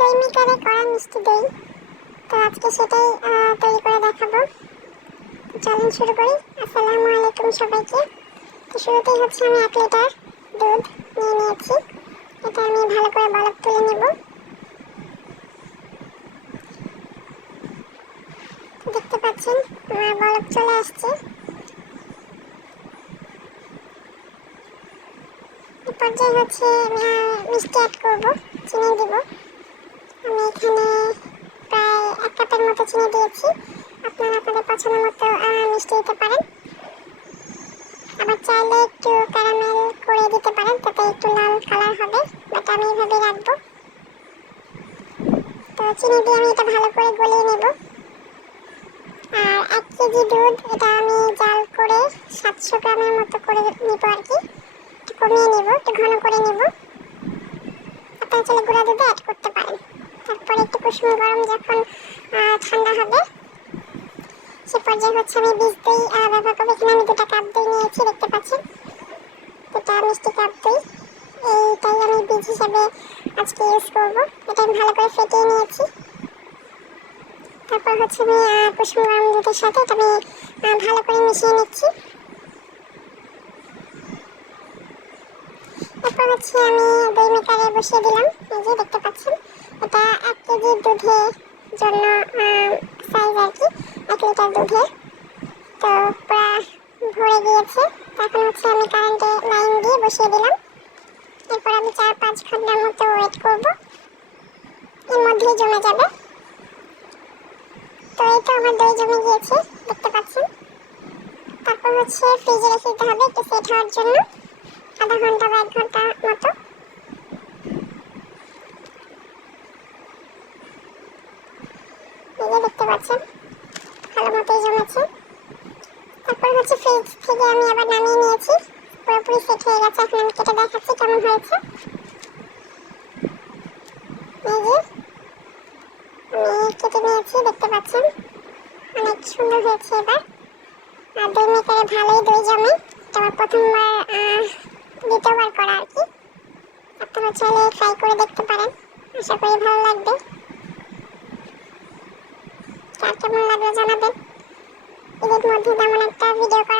দই মেকারে করা মিষ্টি দই। তো আজকে সেটাই তৈরি করে দেখাবো। চলুন শুরু করি। আসসালামু আলাইকুম সবাইকে। তো শুরুতেই হচ্ছে আমি এক লিটার দুধ নিয়ে নিয়েছি। এটা আমি ভালো করে বলক তুলে নেব। দেখতে পাচ্ছেন, আমার বলক চলে আসছে। পর্যায়ে হচ্ছে মিষ্টি অ্যাড করব, চিনি দিব। আমি এখানে প্রায় এক কাপের মতো চিনি দিয়েছি। আপনারা আপনাদের পছন্দ মতো মিষ্টি দিতে পারেন। আবার চাইলে একটু ক্যারামেল করে দিতে পারেন, তাতে একটু লাল কালার হবে বাট আমি এইভাবে রাখব। তো চিনি দিয়ে আমি এটা ভালো করে গলিয়ে নেব। আর এক কেজি দুধ এটা আমি জাল করে সাতশো গ্রামের মতো করে নিব আর কি। একটু কমিয়ে নেব, একটু ঘন করে নেব। আপনারা চাইলে গুঁড়া দুধে অ্যাড করতে পারেন। তারপরে একটু কুসুম গরম যখন ঠান্ডা হবে, সে পর্যায়ে হচ্ছে আমি বীজ দই ব্যবহার করব। এখানে আমি দুটো কাপ দই নিয়েছি, দেখতে পাচ্ছেন? দুটা মিষ্টি কাপ দই। এইটাই আমি বীজ হিসাবে আজকে ইউজ করব। এটা আমি ভালো করে ফেটিয়ে নিয়েছি। তারপর হচ্ছে আমি কুসুম গরম দুধের সাথে এটা আমি ভালো করে মিশিয়ে নিচ্ছি। এরপর হচ্ছে আমি দই মেকারে বসিয়ে দিলাম, এই যে দেখতে পাচ্ছেন? এটা এক কেজি দুধের জন্য সাইজ আর কি, এক লিটার দুধের। তো পুরা ভরে গিয়েছে। তো এখন হচ্ছে আমি কারেন্টে লাইন দিয়ে বসিয়ে দিলাম। এরপর আমি চার পাঁচ ঘণ্টার মতো ওয়েট করব। এর মধ্যেই জমে যাবে। তো এই তো আমার দই জমে গিয়েছে, দেখতে পাচ্ছেন। তারপর হচ্ছে ফ্রিজে রেখে দিতে হবে, একটু সেট হওয়ার জন্য। আধা ঘণ্টা বা এক ঘণ্টা মতো এই যে দেখতে পাচ্ছেন? ভালো মতোই জমেছে। তারপর হচ্ছে ফ্রিজ থেকে আমি আবার নামিয়ে নিয়েছি। পুরোপুরি সেট হয়ে গেছে। এখন আমি কেটে দেখাচ্ছি কেমন হয়েছে। কেটে নিয়েছি, দেখতে পাচ্ছেন? অনেক সুন্দর হয়েছে এবার। আর দই মেকারে ভালোই দই জমে। প্রথমবার দ্বিতীয়বার করা আর কি। আপনারা চাইলে ট্রাই করে দেখতে পারেন। আশা করি ভালো লাগবে। কেমন লাগল জানাবেন ঈদের মধ্যে তেমন একটা ভিডিও করা